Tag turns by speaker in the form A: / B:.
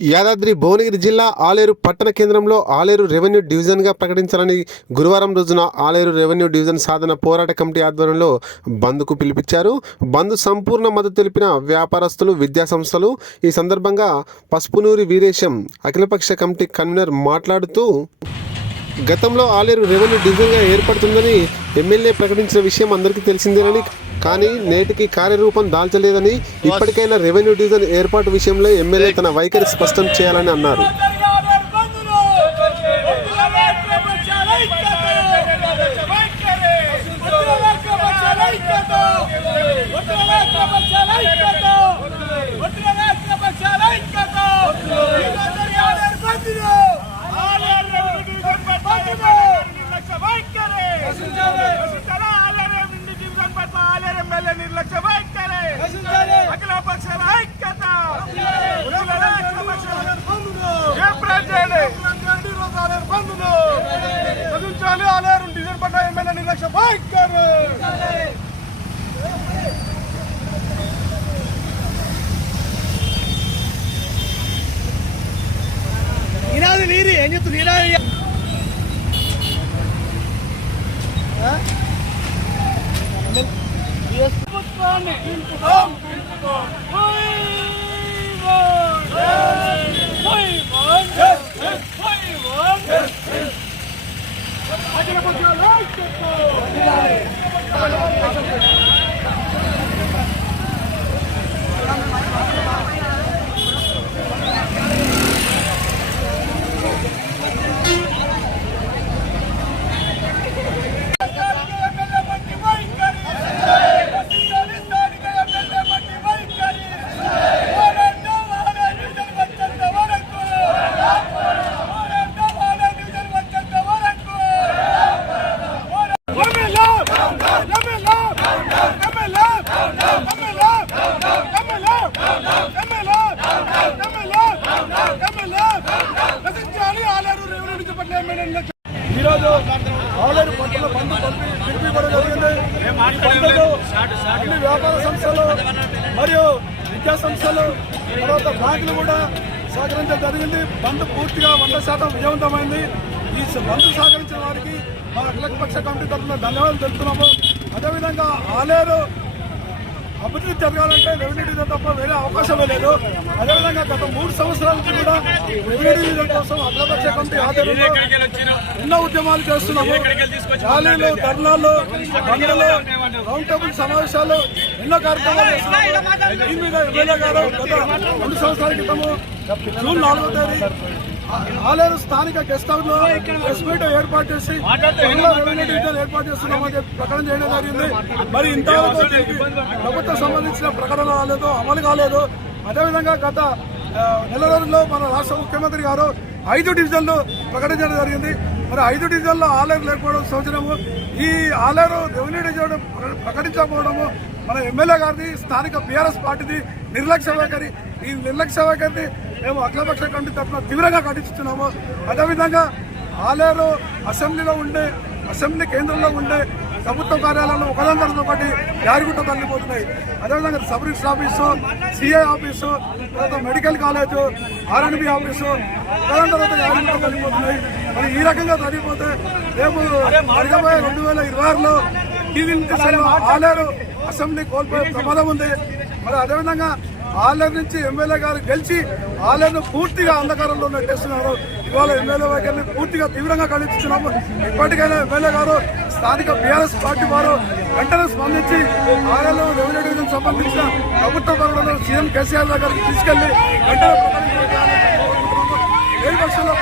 A: యాదాద్రి భువనగిరి జిల్లా ఆలేరు పట్టణ కేంద్రంలో ఆలేరు రెవెన్యూ డివిజన్గా ప్రకటించాలని గురువారం రోజున ఆలేరు రెవెన్యూ డివిజన్ సాధన పోరాట కమిటీ ఆధ్వర్యంలో బంద్కు పిలిపించారు. బంద్ సంపూర్ణ మద్దతు తెలిపిన వ్యాపారస్తులు విద్యా సంస్థలు ఈ సందర్భంగా పసుపునూరి వీరేశం అఖిలపక్ష కమిటీ కన్వీనర్ మాట్లాడుతూ గతంలో ఆలేరు రెవెన్యూ డివిజన్గా ఏర్పడుతుందని ఎమ్మెల్యే ప్రకటించిన విషయం అందరికీ తెలిసిందేనని కానీ నేటికి కార్యరూపం దాల్చలేదని ఇప్పటికైనా రెవెన్యూ డివిజన్ ఏర్పాటు విషయంలో ఎమ్మెల్యే తన వైఖరి స్పష్టం చేయాలని అన్నారు.
B: నిర్లక్ష్య వైఖరి అఖిల పక్షాల ఐక్యత చదివించాలి ఆలేరు డిజైన్ పడ్డ ఎమ్మెల్యే నిర్లక్ష్య వైఖరి
C: ఈనాడు నీరు ఏం చెప్తుంది ఈనాడు
B: We want justice. అఖిల పక్షాల ఐక్యత ఈరోజు అన్ని వ్యాపార సంస్థలు మరియు విద్యా సంస్థలు తర్వాత బ్యాంకులు కూడా సహకరించడం జరిగింది. బంద్ పూర్తిగా వంద శాతం విజయవంతమైంది. ఈ బంద్ సహకరించిన వారికి మా అఖిలపక్ష కమిటీ తరఫున ధన్యవాదాలు తెలుపుతున్నాము. అదేవిధంగా ఆలేరు అభివృద్ధి జరగాలంటే రెవెన్యూ డివిజన్ తప్ప వేరే అవకాశమే లేదు. అదేవిధంగా గత మూడు సంవత్సరాల నుంచి కూడా రెవెన్యూ డివిజన్ కోసం అగ్రపక్ష కమిటీ ఆధ్వర్యంలో ఎన్నో ఉద్యమాలు చేస్తున్నాము. ర్యాలీలు ధర్నాలు బండ్లు రౌండ్ టేబుల్ సమావేశాలు ఎన్నో కార్యక్రమాలు దీని మీద ఎమ్మెల్యే గారు గత రెండు సంవత్సరాల క్రితము జూన్ నాలుగో తేదీ ఆలేరు స్థానిక గెస్ట్ హౌస్లో ప్రెస్ మీట్ ఏర్పాటు చేసి రెవెన్యూ డివిజన్ ఏర్పాటు చేస్తున్నామని ప్రకటన చేయడం జరిగింది. మరి ఇంతవరకు ప్రభుత్వం సంబంధించిన ప్రకటన రాలేదు అమలు కాలేదు అదేవిధంగా గత నెల రోజుల్లో మన రాష్ట్ర ముఖ్యమంత్రి గారు ఐదు డివిజన్లు ప్రకటించడం జరిగింది. మరి ఐదు డివిజన్లో ఆలేరు లేకపోవడం సంవత్సరము ఈ ఆలేరు రెవెన్యూ డివిజన్ ప్ర- ప్రకటించకపోవడము మన ఎమ్మెల్యే గారిది స్థానిక బీఆర్ఎస్ పార్టీది నిర్లక్ష్య వైఖరి ఈ నిర్లక్ష్య వైఖరిని మేము అఖిలపక్ష కమిటీ తరఫున తీవ్రంగా ఖండిస్తున్నాము. అదేవిధంగా ఆలేరు అసెంబ్లీలో ఉండే అసెంబ్లీ కేంద్రంలో ఉండే ప్రభుత్వ కార్యాలయంలో ఒకదాని తర్వాత ఒకటి యారుగుట్ట తల్లిపోతున్నాయి అదేవిధంగా sub register office CI office తర్వాత మెడికల్ కాలేజు ఆర్ఎన్బి ఆఫీసు ఒకదాని తర్వాత యారుగుట్ట మరి ఈ రకంగా తగ్గిపోతే రేపు జరగబోయే రెండు వేల ఇరవై ఆరులో టీవీ ఆలేరు అసెంబ్లీ కోల్పోయే ప్రమాదం ఉంది. మరి అదేవిధంగా ఆలయం నుంచి ఎమ్మెల్యే గారు గెలిచి ఆలయం పూర్తిగా అంధకారంలో నెట్టేస్తున్నారు ఇవాళ ఎమ్మెల్యే వైఖరిని పూర్తిగా తీవ్రంగా ఖండిస్తున్నాము. ఇప్పటికైనా ఎమ్మెల్యే గారు స్థానిక బీఆర్ఎస్ పార్టీ వారు వెంటనే స్పందించి ఆలయంలో రెవెన్యూ డివిజన్ సంబంధించిన ప్రభుత్వ పనులను సీఎం కేసీఆర్ దగ్గరికి తీసుకెళ్ళి వెంటనే ఏ పక్షంలో